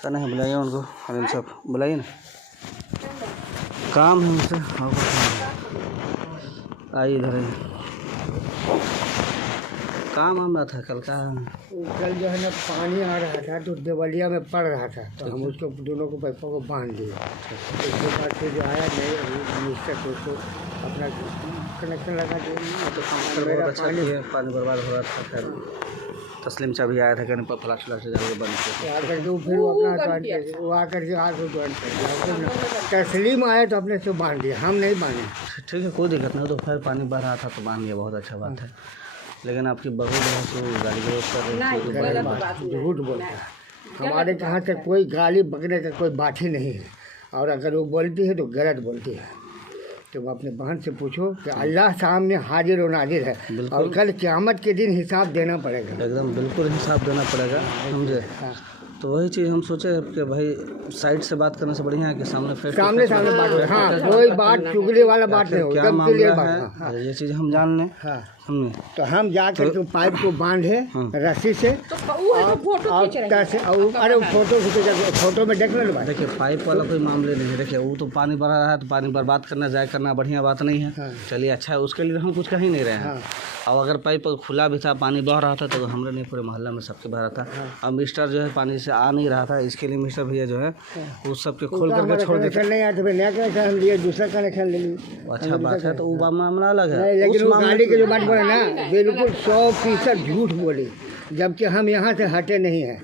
कहना है बुलाइए उनको, हरीम साहब बुलाइए ना, काम है उनसे। आइए इधर आइए, काम आना था कल का। कल जो है ना पानी आ रहा था तो देवलिया में पड़ रहा था, तो हम उसको दोनों को पैपों को बांध दिए। उसके बाद फिर जो आया नहीं मिनिस्टर को उसको अपना कनेक्शन लगा दिया। तो बहुत अच्छा है, पानी बर्बाद हो रहा था। खैर तस्लीम चाबी आया था, कहने पर फ्लैश से जाकर बंद किया। आकर के फिर वो अपना वो आकर के आग ज्वाइन कर दिया। तस्लीम आया तो अपने से बांध दिया, हम नहीं बांधे। ठीक है, कोई दिक्कत नहीं। तो फिर पानी बह रहा था तो बांध दिया, बहुत अच्छा बात है। लेकिन आपकी बहू जो है सो गाली गलौज कर रही थी, झूठ बोलता है। हमारे यहाँ से कोई गाली बकने का कोई बात ही नहीं है, और अगर वो बोलती है तो गलत बोलती है। तो अपने बहन से पूछो कि अल्लाह सामने हाजिर और नाजिर है, और कल क़यामत के दिन हिसाब देना पड़ेगा। एकदम बिल्कुल हिसाब देना पड़ेगा, समझे। तो वही चीज़ हम सोचे कि भाई साइड से बात करने से बढ़िया है कि सामने सामने बात हो। हाँ, कोई बात चुगली वाला बात नहीं हो, क्या मामला है ये चीज़ हम जान लें। हाँ, हमने तो हम जाकर तो पाइप को बांधे रस्सी से, और अरे फोटो में देख लो। देखिए पाइप वाला कोई मामले नहीं है। देखिए वो तो पानी भरा रहा है तो पानी बर्बाद करना जाए करना बढ़िया बात नहीं है। चलिए अच्छा है, उसके लिए हम कुछ कह ही नहीं रहे हैं। और अगर पाइप खुला भी था, पानी बह रहा था, तो हमने नहीं पूरे मोहल्ला में सबके बह रहा था। अब मिस्टर जो है पानी से आ नहीं रहा था, इसके लिए मिस्टर भैया जो है वो सबके खोल करके छोड़ देते। नहीं आया तो फिर नया कनेक्शन लिए, दूसरा कनेक्शन ले ली। अच्छा बात है, तो वो मामला अलग है। लेकिन वो गाड़ी के जो बात बोले ना, बिल्कुल 100% झूठ बोली, जबकि हम यहाँ से हटे नहीं हैं।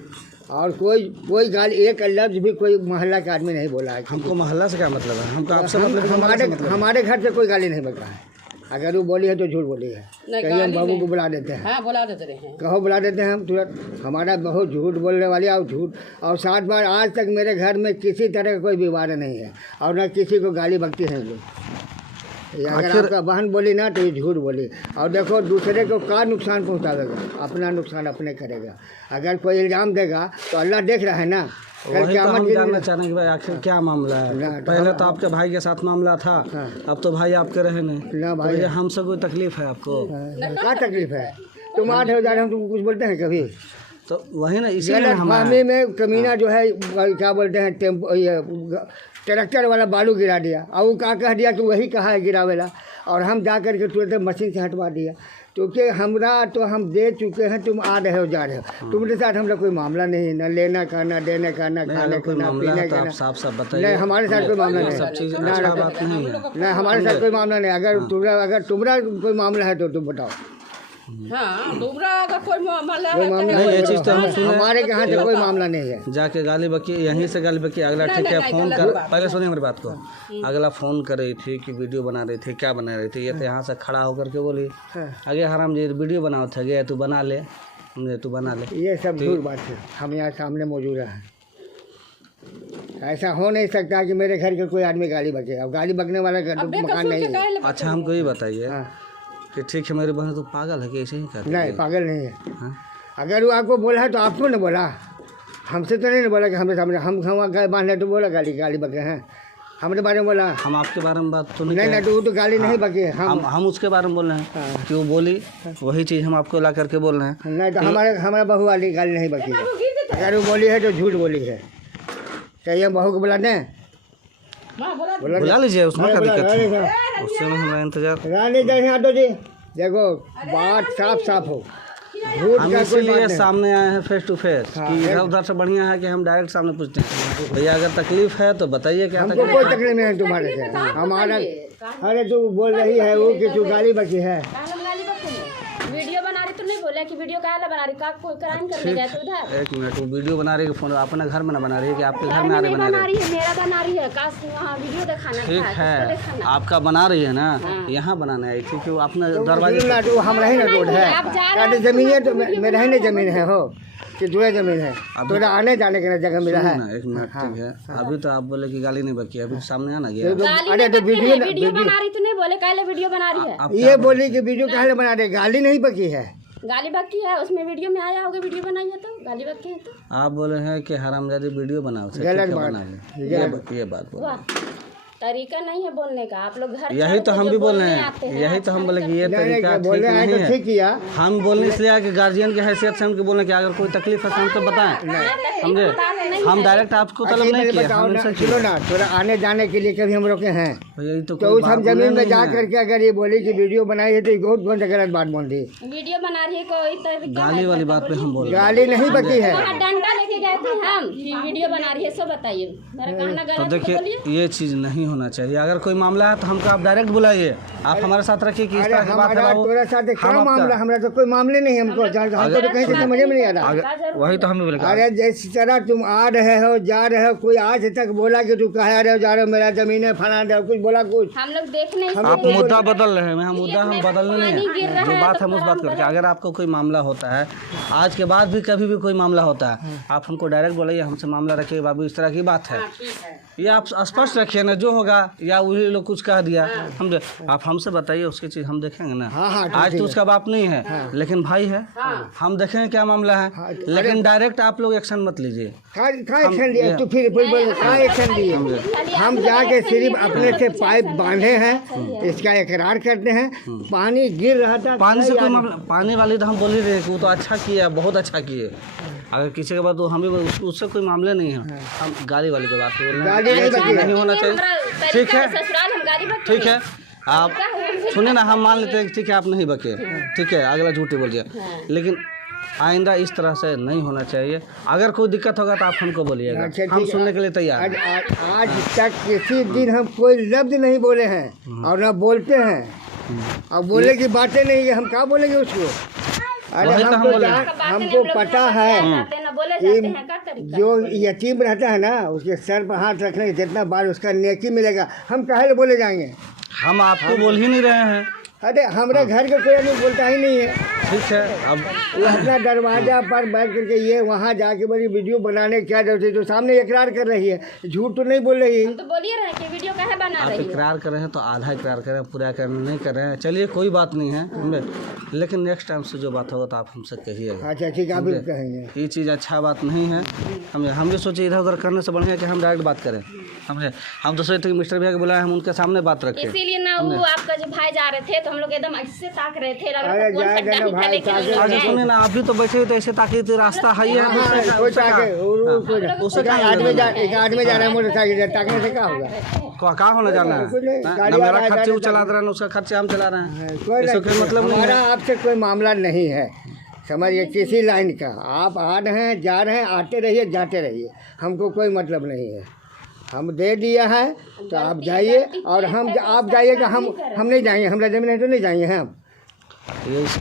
और कोई गाली एक लफ्ज़ भी कोई मोहल्ला के आदमी नहीं बोला है। हमको मोहल्ला से क्या मतलब है? हमको आपसे मतलब हमारे घर से कोई गाली नहीं बोल रहा है। अगर वो बोली है तो झूठ बोली है। कहीं हम बाबू को बुला देते हैं। हाँ, बुला देते हैं। कहो बुला देते हैं हम तुरंत। हमारा बहुत झूठ बोलने वाली और झूठ, और 7 बार आज तक मेरे घर में किसी तरह का कोई विवाद नहीं है, और न किसी को गाली बकती है लोग। अगर आपका बहन बोली ना तो ये झूठ बोली। और देखो दूसरे को क्या नुकसान पहुंचाएगा, अपना नुकसान अपने करेगा। अगर कोई इल्ज़ाम देगा तो अल्लाह देख रहा है ना। वही तो हम जानना चाह रहे हैं कि भाई आखिर क्या मामला है। पहले तो आपके भाई के साथ मामला था, अब तो भाई आपके रहे नहीं ना भाई। तो हमसे कोई तकलीफ है आपको? क्या तकलीफ है? तुम 8,000 हम तुमको कुछ बोलते हैं कभी? तो वही ना, इसीलिए गलतफहमी में कमीना जो है क्या बोलते हैं, ट्रैक्टर वाला बालू गिरा दिया, और वो क्या कह दिया कि वही कहा है गिरावेला, और हम जा कर के तुरंत मशीन से हटवा दिया। क्योंकि हमरा तो हम दे चुके हैं, तुम आ रहे हो जा रहे हो, तुम्हारे साथ हम लोग कोई मामला नहीं है, न लेना का न देने का न खाने का न पीने का। साफ साफ बताइए। नहीं, हमारे साथ कोई मामला नहीं, सब चीज़ अच्छा बात नहीं है। नहीं, हमारे साथ कोई मामला नहीं। अगर तुम्हारा कोई मामला है तो तुम बताओ। हाँ, दूसरा अगर कोई मामला नहीं, ये चीज़ तो हम सुने। हमारे यहाँ से कोई मामला नहीं है। जाके गाली बकी यहीं से गाली बकी। अगला ठीक है फ़ोन कर, पहले सुनिए मेरी बात को। अगला फ़ोन कर रही थी कि वीडियो बना रही थी, क्या बना रही थी, ये तो यहाँ से खड़ा होकर के बोली आगे हराम जी वीडियो बनाओ था, गया तू बना ले, तू बना ले। ये सब झूठ बात है। हम यहाँ सामने मौजूद हैं। ऐसा हो नहीं सकता कि मेरे घर के कोई आदमी गाली बके। अब गाली बकने वाला घर मकान नहीं है। अच्छा हमको ये बताइए कि ठीक है मेरी बहन तो पागल है कि ऐसे ही करती है? नहीं, पागल नहीं है। अगर वो आपको बोला है तो आपको नहीं बोला, हमसे तो नहीं बोला कि हमें सामने हम बांधे तो बोला गाली बके हैं, हमारे बारे में बोला। हम आपके बारे में बात तो नहीं, तो वो तो गाली नहीं बके। हम उसके बारे में बोल रहे हैं कि वो बोली वही चीज़ हम आपको ला करके बोल रहे हैं। नहीं, तो हमारा बहू वाली गाली नहीं बकी है। अगर वो बोली है तो झूठ बोली है। चाहिए बहू को बुला दें, बुला लीजिए, उसमें क्या दिक्कत है? उससे में हमारा इंतजार। रानी जैसे आटो जी, देखो बात साफ हो, झूठ हम इसीलिए सामने आए हैं फेस टू फेस कि इधर उधर से बढ़िया है कि हम डायरेक्ट सामने पूछते हैं। भैया अगर तकलीफ है तो बताइए क्या तकलीफ? कोई तकलीफ नहीं है तुम्हारे से। हमारा अरे तू बोल रही है वो कि तू गाली बकी है। वीडियो बना रही तो नहीं बोला कि वीडियो काहे बना रही, का कोई क्राइम करने गया तो उधर? एक मिनट, वो वीडियो बना रही है फोन अपने घर में ना बना रही है कि आपके घर में आ रही बना रही है? मेरा बना रही है, काश वहाँ वीडियो दिखाना था। ठीक है, आपका बना रही है ना, यहाँ बनाना है क्योंकि वो अपना दरवाजे हम रही ना रोड है, जमीन है तो मेरा ही नहीं जमीन है हो कि दूसरा जमीन है, तो आने जाने के जगह मिला है। एक मिनट, ठीक है। अभी तो आप बोले कि गाली नहीं बकी, अभी सामने आना गया। अरे तो वीडियो बना रही तो नहीं बोले काहे वीडियो बना रही है? ये बोली कि वीडियो काहे बना रही, गाली नहीं बकी है। गाली बकी है, उसमें वीडियो में आया होगा, वीडियो बनाई है तो गाली बकी है। तो आप बोले हैं कि हरामजादी वीडियो बनाओ, गलत बात है। ये बात बोला। तरीका नहीं है बोलने का। आप लोग घर यही तो हम भी बोल रहे आते हैं, हैं, यही तो हम बोले कि ये नहीं, तरीका ठीक बोले हैं नहीं तो ठीक है। किया। हम बोलने इसलिए आए कि गार्जियन की हैसियत से हमको बोले कि अगर कोई तकलीफ है तो हमको बताएं, समझे। हम डायरेक्ट आपको तलब नहीं किए, बताओ हम ना, इनसे सुनो ना, थोड़ा आने जाने के लिए कभी हम रोके हैं यही तो तो कोई उस हम बात जमीन में नहीं जा है। करके अगर ये बोली कि वीडियो बनाई है तो ये बहुत बहुत गलत बात बोल दी। वीडियो बना रही है कोई तरीका गाली वाली बात पे हम बोल रहे हैं। गाली नहीं बकी है। वहाँ डंडा लेके गए थे हम कि वीडियो बना रही है, सो बताइए मेरा कहना तो गलत देखिए बोलिए। ये चीज़ नहीं होना चाहिए। अगर कोई मामला है तो हमको आप डायरेक्ट बुलाइए, आप हमारे साथ रखिए कि इस अरे तरह की बात है हमारा बाबू। तोरा साथ क्या हम मामला, आपका हमारा तो कोई मामले नहीं हमको हमको तो कहीं से समझ में नहीं आ रहा। वही तो हमें बोले अरे जिस तरह तुम आ रहे हो जा रहे हो, कोई आज तक बोला कि तू कहा रहे हो जा रहे हो मेरा जमीन है फला रहे हो, कुछ बोला कुछ। हम लोग देख नहीं आप सकते। मुद्दा बदल रहे हैं, हम मुद्दा हम बदलने नहीं पानी गिर है। रहा जो है बात तो हम उस बात करके, अगर आपको कोई मामला होता है आज के बाद भी कभी भी कोई मामला होता है, आप हमको डायरेक्ट बोलिए, हमसे मामला रखिए बाबू इस तरह की बात है, ये आप स्पष्ट रखिए ना, जो होगा या वही लोग कुछ कह दिया समझे, आप हमसे बताइए उसकी चीज़ हम देखेंगे ना। आज तो उसका बाप नहीं है लेकिन भाई है, हम देखेंगे क्या मामला है, लेकिन डायरेक्ट आप लोग एक्शन मत लीजिए। कहाँ एक्शन लिया तू, फिर कहाँ एक्शन लिए? हम जाके सिर्फ अपने से पाइप बांधे हैं, इसका इकरार करते हैं। पानी गिर रहा था, पानी से कोई मामला, पानी वाली तो हम बोल ही रहे हैं कि वो तो अच्छा किया, बहुत अच्छा किए। अगर किसी के बाद तो हमें उससे कोई मामले नहीं है, हम गाली वाली पे बात कर रहे हैं, गाली नहीं बकी है। नहीं होना चाहिए। ठीक है, ससुराल हम गाली बकते ठीक है, आप सुने ना, हम मान लेते हैं कि ठीक है आप नहीं बके, ठीक है अगला झूठी बोल दिया, लेकिन आइंदा इस तरह से नहीं होना चाहिए। अगर कोई दिक्कत होगा तो आप हमको बोलिएगा, अच्छा, हम ठीक है। सुनने के लिए तैयार हैं। आज तक किसी दिन हम कोई लफ्ज नहीं बोले हैं और ना बोलते हैं, और बोले की बातें नहीं है, हम क्या बोलेंगे उसको। अरे वही तो हम बोले हैं। हमको पता है बोले जाते हैं का तरीका। जो यतीम रहता है ना उसके सर पर हाथ रखने जितना बार उसका नेकी मिलेगा, हम काहे बोले जाएंगे। हम आपको बोल ही नहीं रहे हैं। अरे हमारे घर का कोई आदमी बोलता ही नहीं है। ठीक है, अब वो अपना दरवाजा पर बैठ करके ये वहाँ जाके बड़ी वीडियो बनाने क्या जरूरत है, तो सामने इकरार कर रही है, झूठ तो नहीं बोल रही है। तो बोलिए रहे कि वीडियो काहे बना आप रही है। इकरार कर रहे हैं तो आधा इकरार करें, पूरा करना नहीं कर रहे हैं, चलिए कोई बात नहीं है समझे, लेकिन नेक्स्ट टाइम से जो बात होगा तो आप हमसे कहिएगा। अच्छा ठीक है, आप भी कहेंगे। ये चीज़ अच्छा बात नहीं है, हम भी सोचे इधर उधर करने से बढ़िया है कि हम डायरेक्ट बात करें, समझे। हम तो सोचते कि मिस्टर भैया को बुलाया, हम उनके सामने बात रखें। इसीलिए ना वो आपका जो भाई जा रहे थे तो हम लोग एकदम ऐसे ताक रहे थे, लग रहा अरे था कौन जाए सा जाना डंडा भाई, लेके हम लोग अच्छा गए। सुनिए ना, आप भी तो बैठे हुए थे ऐसे ताकि तो रास्ता है ही है, हाँ, कोई ताके, एक आदमी जा रहा है मोटरसाइकिल से, ताकने से क्या होगा। कहाँ होना जाना है कुछ नहीं, ना, गाड़ी ना आ मेरा रहा है, खर्चे वो गाड़ी चला रहे हैं, उसका खर्चे हम चला रहे हैं, कोई इसका कोई मतलब नहीं हमारा है। आपसे कोई मामला नहीं है, समझिए किसी लाइन का। आप आ रहे हैं जा रहे हैं, आते रहिए जाते रहिए, हमको कोई मतलब नहीं है। हम दे दिया है तो आप जाइए, और आप जाइएगा, हम नहीं जाएंगे, हमारा जमीन है तो नहीं जाएंगे हम।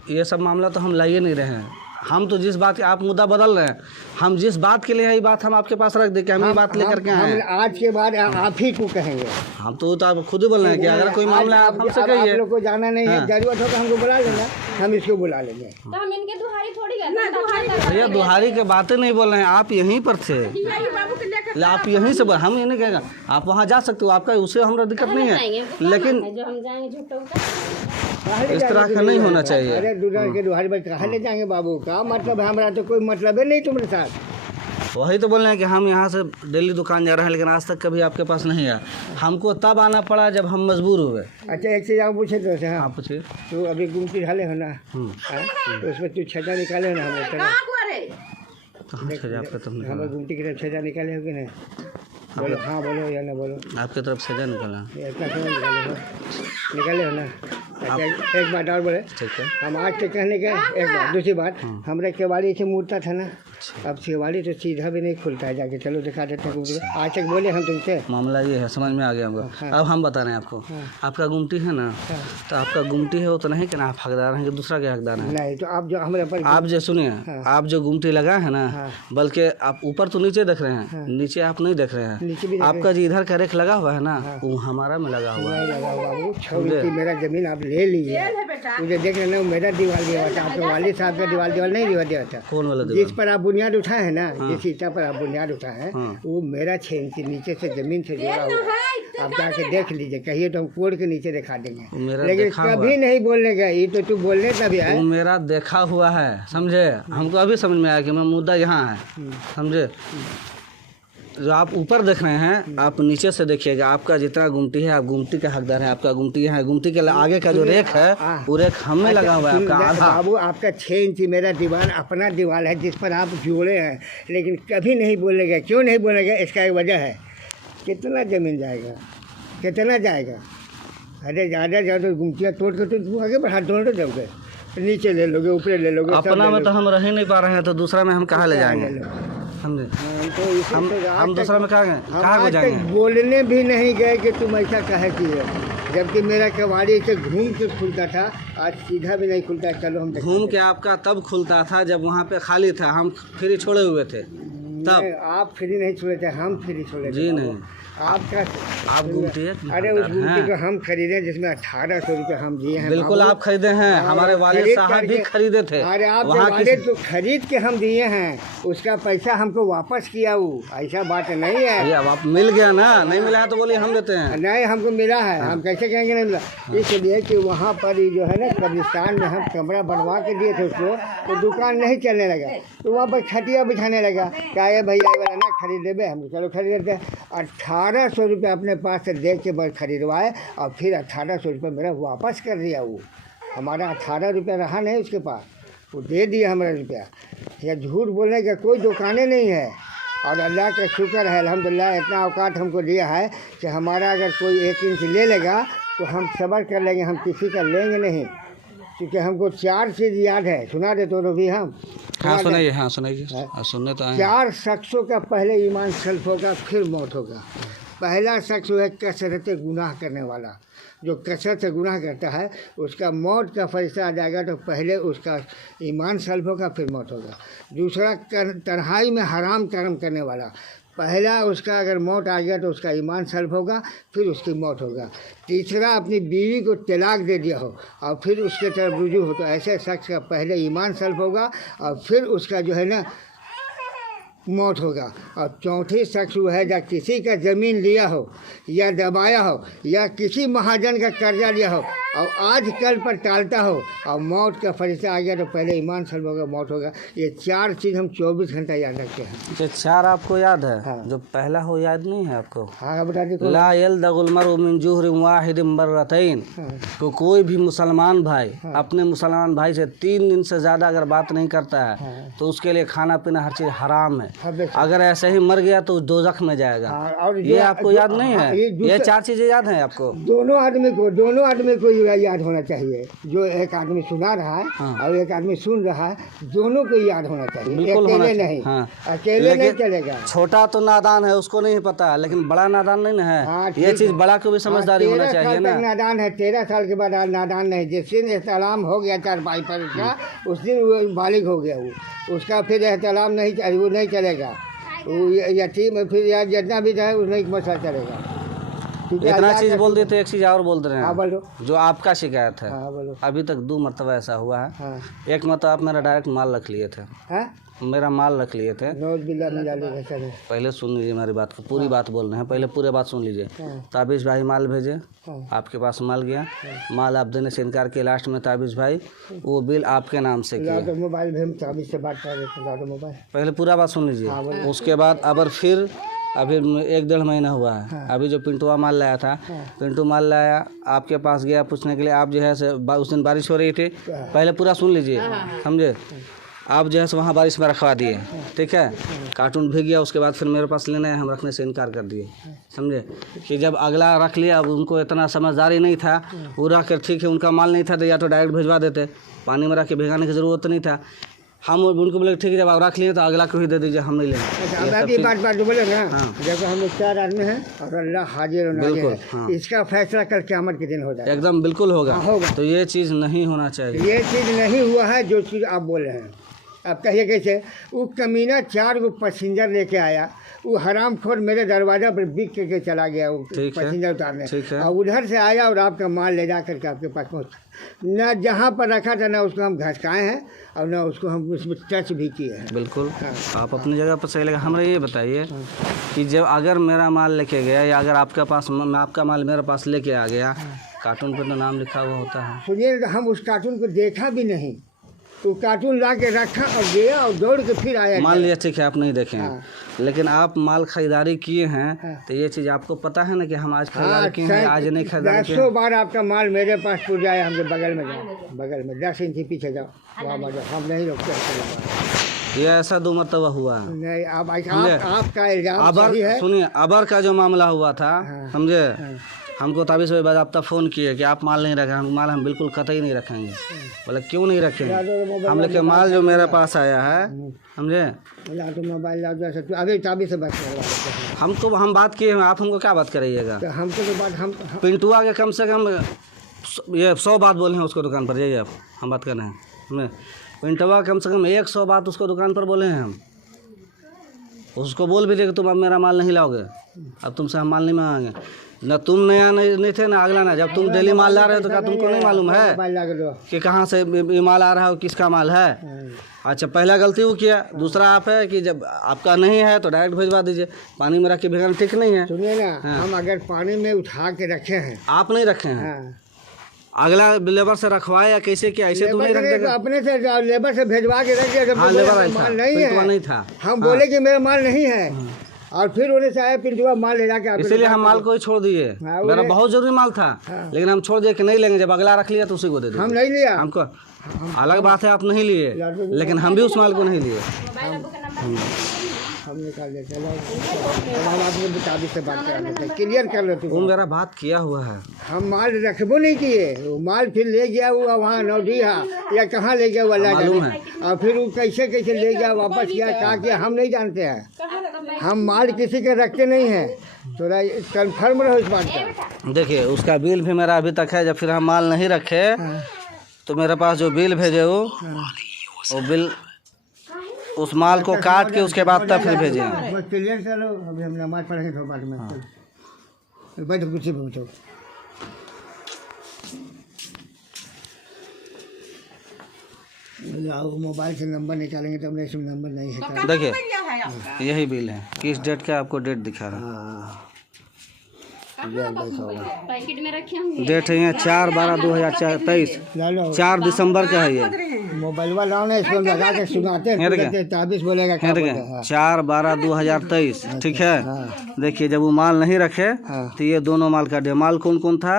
ये सब मामला तो हम लाइए नहीं रहे हैं, हम तो जिस बात आप मुद्दा बदल रहे हैं, हम जिस बात के लिए है ये बात हम आपके पास रख दे कि हम ये बात लेकर के आए हम हैं। आज के बाद आप ही को कहेंगे। हम तो आप खुद ही बोल रहे हैं कि अगर कोई मामला है आप हमसे आप कहिए। लोग को जाना नहीं है, जरूरत हो तो हमको बुला लेना, हम इसको बुला लेंगे। तो हम इनके दुहारी थोड़ी गए। भैया दुहारी के बातें नहीं बोल रहे हैं, आप यहीं पर थे, आप यहीं से हम ये नहीं कहेंगे, आप वहाँ जा सकते हो, आपका उससे हमारा दिक्कत नहीं है, लेकिन जो हम जाएंगे झूठों का। इस तरह का नहीं होना चाहिए। अरे दूसरे के दुहारी पर कहाँ ले जाएंगे बाबू, का मतलब है, हमारा तो कोई मतलब है नहीं तुम्हारे साथ। वही तो बोल रहे हैं कि हम यहाँ से डेली दुकान जा रहे हैं, लेकिन आज तक कभी आपके पास नहीं आया, हमको तब आना पड़ा जब हम मजबूर हुए। अच्छा एक चीज़ आप पूछे तो से, हाँ आप पूछिए। तो अभी गुमटी ढाले हो ना, हाँ? तो उसमें तू छजा निकाले हो ना, हमें तरह कहाँ से आपके तरफ निकला? हमें गुमटी की तरफ छजा निकाले हो कि नहीं, बोलो हाँ बोलो या ना बोलो। आपके तरफ सजा निकला? ये इतना क्यों निकाले हो ना। अच्छा एक बात और बोले, ठीक है। हम आज तक कहने के एक बात, दूसरी बात, हमारे केवाड़ी से मुड़ता था ना, अब केवाड़ी तो सीधा भी नहीं खुलता है, जाके चलो दिखा देते हैं। आज तक बोले हम तुमसे, मामला ये है, समझ में आ गया हमको। अब हम बता रहे हैं आपको, आपका गुमटी है ना, तो आपका गुमटी है वो तो नहीं कि ना आप हकदार हैं कि दूसरा के हकदार हैं। नहीं तो आप जो हमारे पर, आप जो सुनिए, आप जो गुमटी लगा है ना, बल्कि आप ऊपर तो नीचे देख रहे हैं, नीचे आप नहीं देख रहे नीचे भी हैं, आपका जो इधर का रेख लगा हुआ है ना, वो हमारा में लगा हुआ है। लगा बाबू छोड़ की मेरा जमीन आप ले लीजिए, मुझे देख रहे ना, मेरा दीवार दिया हुआ था, आपके वालिद साहब का दीवार नहीं दिया था। कौन वाला जिस दीवार? पर आप बुनियाद उठाए हैं ना, जिस ईटा पर आप बुनियाद उठाए हैं, वो मेरा 6 इंच नीचे से जमीन से जुड़ा हुआ है। आप जाके देख लीजिए, कहिए तो हम कोड़ के नीचे दिखा देंगे, मेरा लेकिन देखा हुआ कभी नहीं बोलने का। ये तो तू बोलने तभी आए। वो मेरा देखा हुआ है, समझे। हमको अभी समझ में आया कि मैं मुद्दा यहाँ है, समझे। जो आप ऊपर देख रहे हैं, आप नीचे से देखिएगा, आपका जितना गुमटी है, आप गुमटी का हकदार है, आपका गुमटी है, गुमटी के आगे का जो रेख है वो रेख हमें लगा हुआ है, आपका आधा। बाबू आपका 6 इंची मेरा दीवार अपना दीवार है जिस पर आप जोड़े हैं, लेकिन कभी नहीं बोलेगा। क्यों नहीं बोलेगा? इसका एक वजह है। कितना ज़मीन जाएगा, कितना जाएगा? अरे ज़्यादा ज़्यादा गुमटियाँ तोड़ के तो आगे बढ़ा दोगे, जाओगे नीचे ले लोगे, ऊपर ले लोगे। अपना में तो हम रह ही नहीं पा रहे हैं, तो दूसरा में हम कहाँ ले जाएंगे? समझे? हम दूसरा में कहाँ को जाएंगे? बोलने भी नहीं गए कि तुम ऐसा कहे किए, जबकि मेरा कबाड़ी से घूम के खुलता था, आज सीधा भी नहीं खुलता। चलो हम घूम के आपका तब खुलता था जब वहाँ पे खाली था, हम फ्री छोड़े हुए थे तब। आप फ्री नहीं छोड़े थे, हम फ्री छोड़े जी नहीं। आपका आप गुमटी है? अरे उस गुमटी को हम खरीदे जिसमें 1800 रुपये हम दिए हैं। बिल्कुल आप खरीदे हैं, हमारे वालिद साहब भी खरीदे थे। अरे आप वालिद तो खरीद के हम दिए हैं, उसका पैसा हमको वापस किया। वो ऐसा बात नहीं है। आप मिल गया ना, नहीं मिला है तो बोलिए हम देते हैं। नहीं, हमको मिला है, हम कैसे कहेंगे नहीं मिला? इसलिए कि वहाँ पर जो है ना कब्रिस्तान में हम कमरा बनवा के दिए थे उसको, तो दुकान नहीं चलने लगा, तो वहाँ पर खटिया बिछाने लगा। क्या है भैया वाला ना खरीद देवे, हम चलो खरीद देते। 1800 रुपये अपने पास से दे के बस खरीदवाए और फिर 1800 रुपये मेरा वापस कर दिया। वो हमारा 18 रुपया रहा नहीं उसके पास, वो दे दिया हमारा रुपया। या झूठ बोलने का कोई दुकानें नहीं है। और अल्लाह का शुक्र है, अल्हम्दुलिल्लाह इतना औकात हमको दिया है कि हमारा अगर कोई 1 इंच ले लेगा तो हम सब्र कर लेंगे, हम किसी का लेंगे नहीं। क्योंकि हमको 4 चीज़ याद है, सुना दे तो भी हम। हाँ सुनाइए, हाँ सुनाइए, सुनने तो आए। 4 शख्सों का पहले ईमान सल्फ होगा, फिर मौत होगा। पहला शख्स है कसरत गुनाह करने वाला, जो कसरत से गुनाह करता है उसका मौत का फैसला आ जाएगा, तो पहले उसका ईमान सल्फ होगा, फिर मौत होगा। दूसरा तन्हाई में हराम कर्म करने वाला, पहला उसका अगर मौत आ गया तो उसका ईमान सल्फ होगा, फिर उसकी मौत होगा। तीसरा अपनी बीवी को तलाक दे दिया हो और फिर उसके तरफ रुजू हो, तो ऐसे शख्स का पहले ईमान सल्फ होगा और फिर उसका जो है ना मौत होगा। और चौथी शख्स वो है जब किसी का ज़मीन लिया हो या दबाया हो या किसी महाजन का कर्जा लिया हो और आज कल पर टालता हो और मौत का फरिश्ता आ गया, तो पहले ईमान सल्ब होगा, मौत होगा। ये 4 चीज़ हम 24 घंटा याद रखते हैं। ये 4 आपको याद है? हाँ। जो पहला हो याद नहीं है आपको? हाँ बता दी। ला यल्दगुल मरउ मिन जुहरिन वाहिदिन मर्रतैन। तो कोई भी मुसलमान भाई अपने मुसलमान भाई से 3 दिन से ज़्यादा अगर बात नहीं करता है तो उसके लिए खाना पीना हर चीज़ हराम है। अगर ऐसे ही मर गया तो दोज़ख में जाएगा। और ये आपको याद नहीं है? ये 4 चीज़ें याद हैं आपको? दोनों आदमी को याद होना चाहिए। जो एक आदमी सुना रहा है और एक आदमी सुन रहा है, दोनों को याद होना चाहिए। बिल्कुल अकेले नहीं। अकेले नहीं चलेगा। छोटा तो नादान है, उसको नहीं पता, लेकिन बड़ा नादान नहीं ना है। ये चीज़ बड़ा को भी समझदारी होना चाहिए ना। नादान है, 13 साल के बाद नादान नहीं। जिस दिन एहतराम हो गया चारपाई पर उसका, उस दिन वो बालिग हो गया। वो उसका फिर एहतराम नहीं, वो नहीं चलेगा। वो यतीम फिर यार जितना भी जाए उसमें एक मसला चलेगा। इतना चीज़ बोल देते, एक चीज़ और बोल रहे हैं। हाँ बोलो। जो आपका शिकायत है। हाँ बोलो। अभी तक 2 मरतबा ऐसा हुआ है। हाँ। एक मरतबा आप मेरा डायरेक्ट माल रख लिए थे। हाँ? मेरा माल रख लिए थे। पहले सुन लीजिए मेरी बात को, पूरी बात बोल रहे हैं, पहले पूरे बात सुन लीजिए। ताबिश भाई माल भेजे, आपके पास माल गया, माल आप देने से इनकार किया। लास्ट में ताबिश भाई वो बिल आपके नाम से किया। मोबाइल में हम ताबिश से बात कर रहे थे। मोबाइल पहले पूरा बात सुन लीजिए। उसके बाद अबर फिर अभी 1-1.5 महीना हुआ है। अभी जो पिंटुआ माल लाया था, पिंटू माल लाया, आपके पास गया पूछने के लिए। आप जो है उस दिन बारिश हो रही थी, पहले पूरा सुन लीजिए, समझे। आप जो है वहाँ बारिश में रखवा दिए, ठीक है। कार्टून भीग गया, उसके बाद फिर मेरे पास लेने हम रखने से इनकार कर दिए, समझे। कि जब अगला रख लिया, अब उनको इतना समझदारी नहीं था, वो रख कर ठीक है उनका माल नहीं था तो या तो डायरेक्ट भिजवा देते, पानी में रख के भिगाने की ज़रूरत नहीं था। हम उनको बोले ठीक है जब आप रख लिए तो अगला को ही दे दीजिए, हम नहीं लेंगे। बात बोले ना। जब हम 4 आदमी हैं और अल्लाह हाजिर है, इसका फैसला कल क़यामत के दिन हो जाएगा। एकदम बिल्कुल होगा। तो ये चीज़ नहीं होना चाहिए। ये चीज़ नहीं हुआ है जो चीज़ आप बोल रहे हैं। अब कहिए कैसे? वो कमीना 4 गो पैसेंजर लेके आया, वो हरामखोर मेरे दरवाज़ा पर बिक के चला गया वो पैसेंजर उतारने, और उधर से आया और आपका माल ले जा करके आपके पास पहुँचा। न जहाँ पर रखा था ना उसको हम घसकाए हैं और न उसको हम उसमें टच भी किए हैं। बिल्कुल। आप अपनी जगह पर सही लगा। हमें ये बताइए कि जब अगर मेरा माल लेके गया या अगर आपके पास आपका माल मेरे पास लेके आ गया, कार्टून पर तो नाम लिखा हुआ होता है। सुनिए, हम उस कार्टून को देखा भी नहीं, वो कार्टून ला के रखा और गया और दौड़ के फिर आया। मान लिया ठीक है आप नहीं देखे हैं, लेकिन आप माल खरीदारी किए हैं तो ये चीज़ आपको पता है ना कि हम आज खरीदारी किए हैं, आज नहीं खरीदारी किए। 100 बार आपका माल मेरे पास पूजा है। हमके बगल में जाओ, बगल में 10 इंच पीछे जाओ, वहाँ जाओ, हम नहीं रोकते। ये ऐसा दो मरतबा हुआ है। नहीं, आपका इल्जाम सही है। सुनिए, अबर का जो मामला हुआ था, समझे, हमको ताबिश भाई बाज़ाब्ता फ़ोन किए कि आप माल नहीं रखें। हम बिल्कुल कतई नहीं रखेंगे। बोले क्यों नहीं रखेंगे? हम लोग के माल जो मेरे पास आया है, समझे, मोबाइल अभी ताबिश से बात कर हम बात किए हैं, आप हमको क्या बात करिएगा? तो हमको तो बात हम पिंटुआ के कम से कम ये 100 बात बोले हैं उसको दुकान पर। जाइए आप, हम बात कर रहे हैं, हमें पिंटुआ कम से कम 100 बात उसको दुकान पर बोले हैं हम। उसको बोल भी दे कि तुम अब मेरा माल नहीं लाओगे, अब तुमसे हम माल नहीं मांगेंगे। ना तुम नया नहीं थे ना अगला ना, जब तुम डेली माल ला रहे हो तो क्या तुमको नहीं मालूम है कि कहाँ से ये माल आ रहा है और किसका माल है? अच्छा, पहला गलती वो किया। दूसरा आप है कि जब आपका नहीं है तो डायरेक्ट भिजवा दीजिए। पानी में रख के भिजवाना ठीक नहीं है। सुनिए ना, हम अगर पानी में उठा के रखे हैं, आप नहीं रखे हैं, अगला लेबर से रखवाए या कैसे किया? ऐसे तो नहीं रख देगा। अपने से लेबर से भेजवा के रख दिया। हाँ, लेबर माल नहीं था, हम बोले कि मेरा माल नहीं है, और फिर उन्हें से आया पिंटुआ माल ले जाके। इसीलिए हम माल को ही छोड़ दिए। मेरा बहुत जरूरी माल था, लेकिन हम छोड़ दिए कि नहीं लेंगे। जब अगला रख लिया तो उसी को दे दिया। हम नहीं लिया। हमको अलग बात है, आप नहीं लिए, लेकिन हम भी उस माल को नहीं लिए। हम निकाल देते, हम आपको मुताबिक से बात कर लेते, क्लियर कर लेते। वो मेरा बात किया हुआ है। हम माल रखबो नहीं किए, वो माल फिर ले गया हुआ वहाँ नौडीहा या कहाँ ले गया हुआ मालूम है। और फिर वो कैसे कैसे ले गया, वापस किया, क्या किया, हम नहीं जानते हैं। हम माल किसी के रखते नहीं हैं, थोड़ा कन्फर्म रहो इस बात का। देखिए, उसका बिल भी मेरा अभी तक है। जब फिर हम माल नहीं रखे तो मेरे पास जो बिल भेजे वो बिल उस माल को काट के उसके बाद तब फिर भेजे। क्लियर करो, अभी हम नमाज पढ़ेंगे तो बाद में बैठो, कुर्सी पे बैठो। मोबाइल से नंबर निकालेंगे तो अपने नंबर नहीं है। देखिए, यही बिल है। किस डेट का आपको डेट दिखा रहा है? पैकेट में रखे होंगे। डेट है 4/12/2023, 4 दिसंबर का है ये। मोबाइल वाला इसको लगा के सुनाते हैं, ताबिश बोलेगा क्या बोलेगा। 4/12/2023, ठीक है। देखिए, जब वो माल नहीं रखे तो ये दोनों माल का माल कौन कौन था?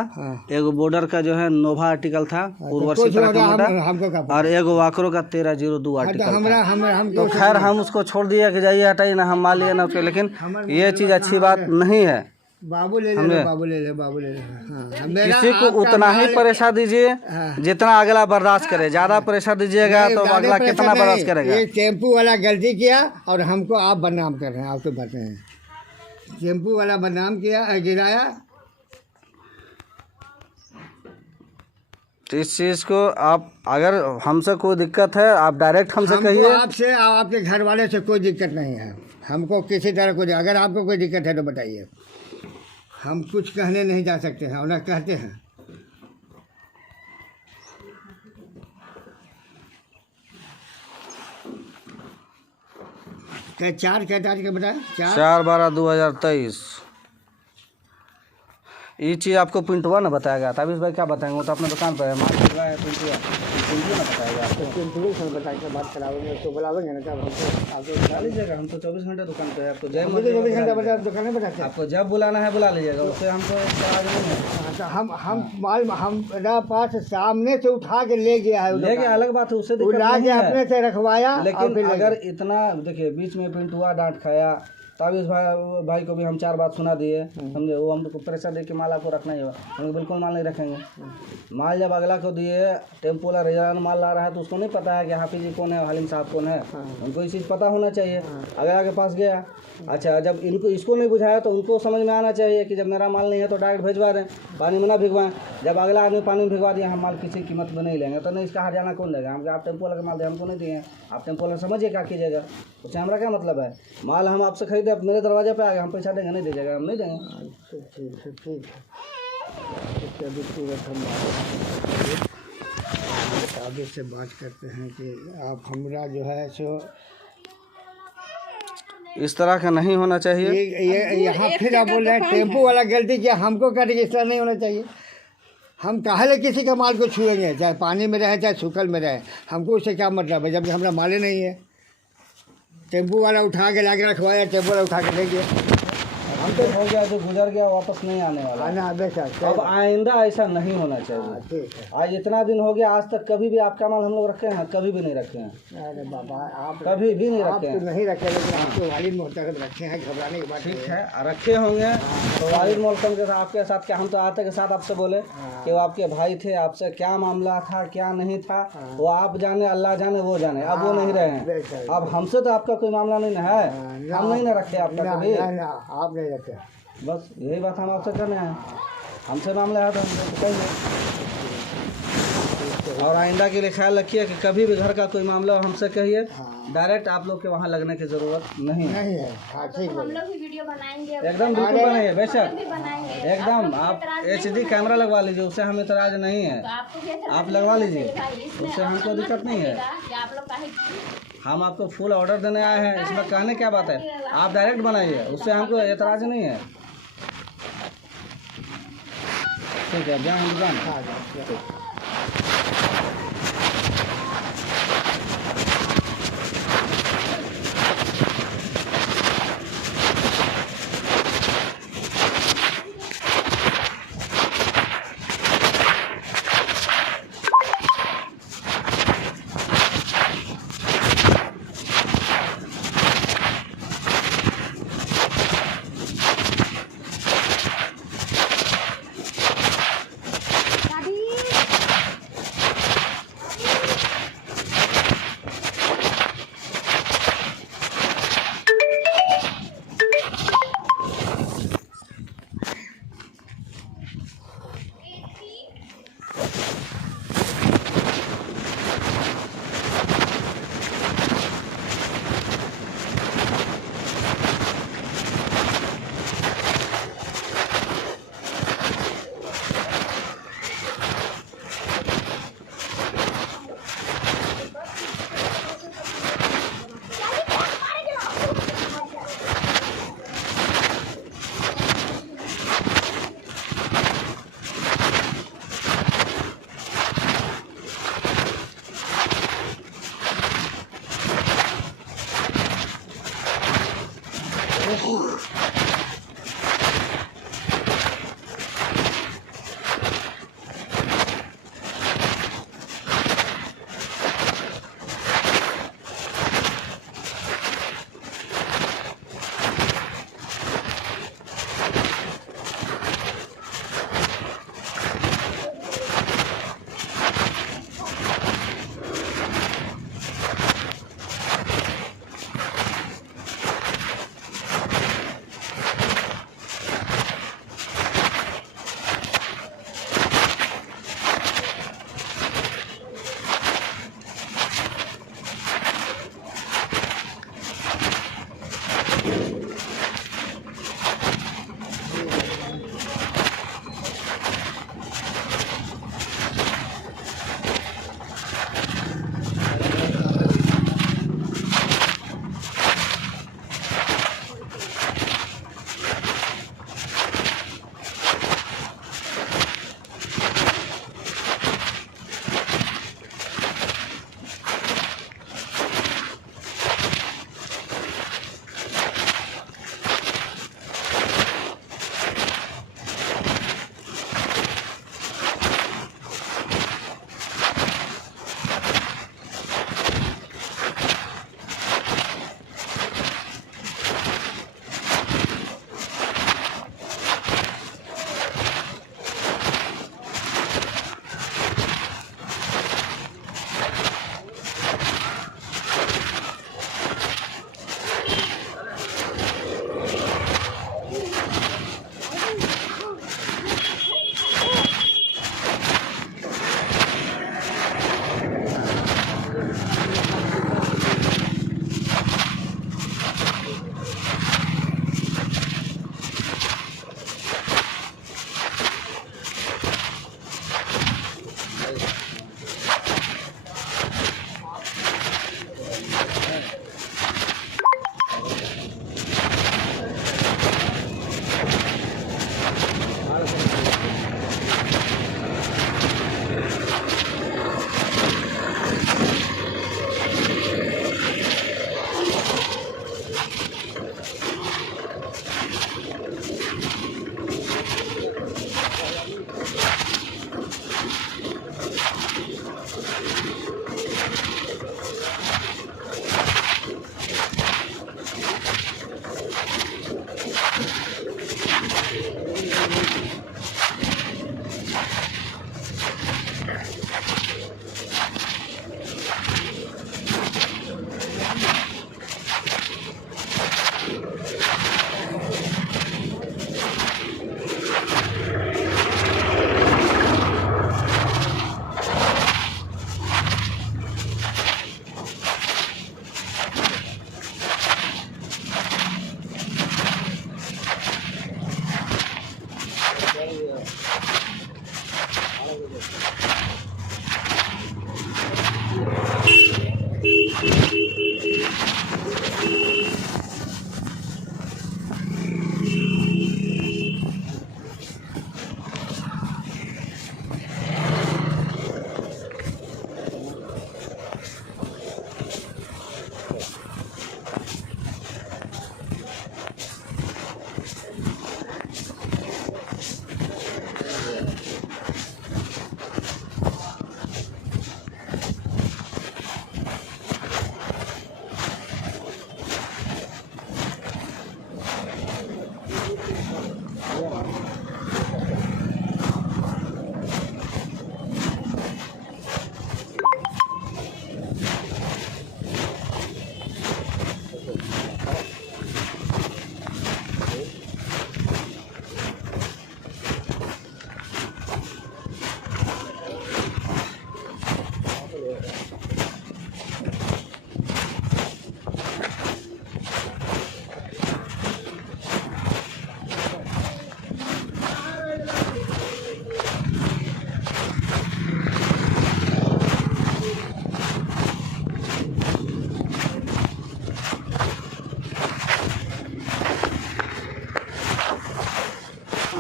एगो बॉर्डर का जो है नोवा आर्टिकल था, उर्वशी तरह का मॉडल, और एगो वाकरो का 1302 आर्टिकल। तो खैर हम उसको छोड़ दिया कि जाइए हटाइए ना, हम माल लिए ना उसके। लेकिन ये चीज़ अच्छी बात नहीं है। बाबू ले ले, बाबू ले ले, बाबू ले ले। किसी को उतना ही प्रेशर दीजिए जितना अगला बर्दाश्त करे। ज्यादा प्रेशर दीजिएगा तो अगला कितना बर्दाश्त करेगा? ये टेम्पू वाला गलती किया और हमको आप बदनाम कर रहे हैं। आपको बता हैं, टेम्पू वाला बदनाम किया, गिराया। इस चीज़ को आप, अगर हमसे कोई दिक्कत है आप डायरेक्ट हमसे कहिए। आपसे आपके घर वाले से कोई दिक्कत नहीं है, हमको किसी तरह कोई। अगर आपको कोई दिक्कत है तो बताइए, हम कुछ कहने नहीं जा सकते हैं और ना कहते हैं। क्या 4 क्या तारीख का बताया? 4/12/2023। ये चीज़ आपको पिंटुआ ना बताएगा। ताबिश भाई क्या बताएंगे? वो तो अपने दुकान पर है, माल लगा है पिंटुआ ना बताएगा आपको। पिंटू से बताएंगे, बात कराओगे तो बुलावेंगे ना, तब हमको बुला लीजिएगा। हम तो 24 घंटे दुकान पे है। आपको जय 24 घंटा बता दुकान में बताते हैं। आपको जब बुलाना है बुला लीजिएगा, उससे हमको इत्तेलात नहीं है। हम माल हमारा पास सामने से उठा के ले गया है, ले गया अलग बात है, उससे दिक्कत ला के नहीं है। अपने से रखवाया। लेकिन अगर इतना देखिए, बीच में पिंटुआ डांट खाया, ताबिश भाई को भी हम 4 बात सुना दिए, समझे। वो हमको प्रेशर दे के माल आपको रखना ही होगा। हम बिल्कुल माल नहीं रखेंगे। माल जब अगला को दिए, टेम्पो वाला रेजान माल ला रहा है तो उसको नहीं पता है कि हाफिज जी कौन है, हलीम साहब कौन है। उनको ये चीज़ पता होना चाहिए। अगला के पास गया, अच्छा, जब इसको नहीं बुझाया तो उनको समझ में आना चाहिए कि जब मेरा माल नहीं है तो डायरेक्ट भिजवा दें, पानी में ना भिगवाएं। जब अगला आदमी पानी में भिगवा दिया, हम माल किसी कीमत में नहीं लेंगे, तो नहीं इसका हरियाणा कौन लेगा? हम आप टेम्पो वाला माल दे, हमको नहीं दिए, आप टेम्पो वाला समझिए क्या कीजिएगा। उससे हमारा क्या मतलब है? माल हम आपसे खरीदे, मेरे दरवाजे पे आ गए, हम पैसा देंगे नहीं दीजिएगा? हम नहीं देंगे। ठीक है, आगे से बात करते हैं कि आप हमरा जो है सो इस तरह का नहीं होना चाहिए। ये यहाँ फिर आप बोल रहे हैं टेम्पो वाला गलती किया, हमको कह रहे इस तरह नहीं होना चाहिए। हम काहे किसी के माल को छुएंगे, चाहे पानी में रहे चाहे सूखल में रहे, हमको उससे क्या मतलब है जब हमारा माल ही नहीं है। टेम्पू वाला उठा के लाके रखवाया, टेम्पू वाला उठा के ले गया। हम तो हो गया, जो गुजर गया वापस नहीं आने वाला। आना बेशक अब आइंदा ऐसा नहीं होना चाहिए। ठीक है। आज इतना दिन हो गया, आज तक कभी भी आपका माल हम लोग रखे हैं? कभी भी नहीं रखे हैं। अरे बाबा आप कभी भी नहीं आप रखे तो हैं। नहीं रखे, लेकिन आपको वालिद मोहतरम रखे हैं, घबराने की बात ठीक नहीं है, रखे होंगे तो वालिद मोहतरम के साथ आपके साथ क्या, हम तो आते के साथ आपसे बोले कि वो आपके भाई थे, आपसे क्या मामला था क्या नहीं था वो आप जाने, अल्लाह जाने, वो जाने। अब वो नहीं रहे हैं। अब हमसे तो आपका कोई मामला नहीं ना है, हम नहीं ना रखे आपका कभी। आप नहीं रखे। बस यही बात हम आपसे कहने हैं, हमसे मामला है तो हमसे कहिए। और आइंदा के लिए ख्याल रखिए कि कभी भी घर का कोई मामला हो हमसे कहिए, डायरेक्ट आप लोग के वहाँ लगने की ज़रूरत नहीं है। नहीं है। हाँ ठीक हम है। लोग भी वीडियो बनाएंगे, एकदम बिल्कुल बनाइए, बेशक भी बनाएंगे। एकदम। आपको आप एतराज़ नहीं HD होना कैमरा लगवा लीजिए, उससे हमें इतराज़ नहीं है। तो आपको भी एतराज़ आप नहीं लगवा होना लीजिए, चाहिए भाई। इसमें उससे हमको ऑप्शन दिक्कत मत नहीं है। करिएगा कि आप लोग काहे हम आपको फुल ऑर्डर देने आए हैं, इसमें कहने क्या बात है। आप डायरेक्ट बनाइए, उससे हमको एतराज़ नहीं है। ठीक है, जान जान। हाँ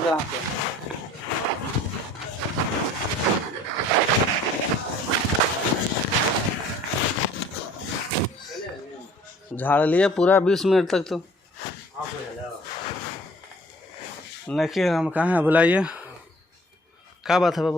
जहाँ पे झाड़ लिए पूरा 20 मिनट तक तो नहीं हम कहाँ हैं बुलाइए क्या बात है बाबू